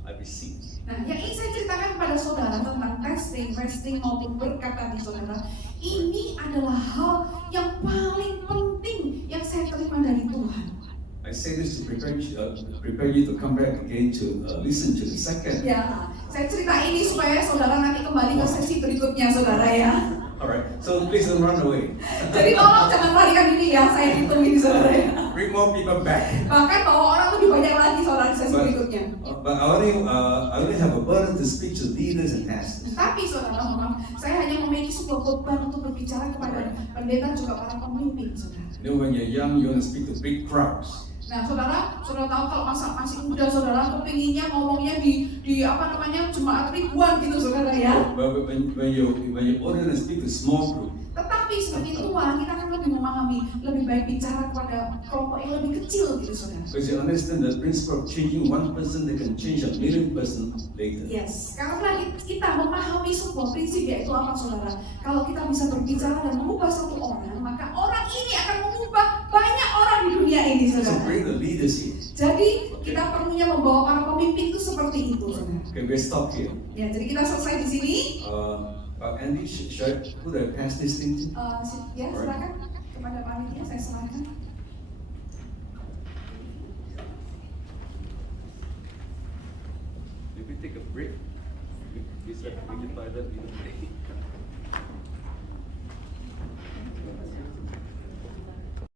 I received. Nah, yang ingin saya ceritakan kepada saudara tentang testing, resting maupun berkat tadi, saudara, ini adalah hal yang paling penting yang saya terima dari Tuhan. I say this to prepare you to come back again to listen to the second. Ya, saya cerita ini supaya saudara nanti kembali ke sesi berikutnya, saudara ya. Alright, so please don't run away. Jadi tolong jangan larikan ini ya, saya hitung ini, saudara ya. Bring more people back. Bahkan bawa orang lebih banyak lagi, saudara, di sesi berikutnya. But I only have a burden to speak to leaders and pastors. Tapi saudara, maaf, saya hanya memiliki sebuah beban untuk berbicara kepada pendeta juga para pemimpin, saudara. You know, when you're young, you want to speak to big crowds. Nah, saudara tahu kalau masih muda, saudara kepinginnya ngomongnya di apa namanya jemaat ribuan gitu, saudara ya. But when you're older and speak to small group, Tetapi semakin tua kita akan lebih memahami, lebih baik bicara kepada kelompok yang lebih kecil gitu, saudara. because you understand the principle of changing one person, they can change a million person later. Yes, karena kita memahami sebuah prinsip yaitu apa, saudara? Kalau kita bisa berbicara dan mengubah satu orang, maka orang ini akan mengubah banyak orang di dunia ini. ini So saudara. bring the leaders here. Jadi kita perlunya membawa para pemimpin itu seperti itu saudara. Okay, we stop here. Ya, jadi kita selesai di sini. Andy, should I put a pass this thing to? Ya, silakan kepada panitia saya serahkan. If we take a break, we start to toilet,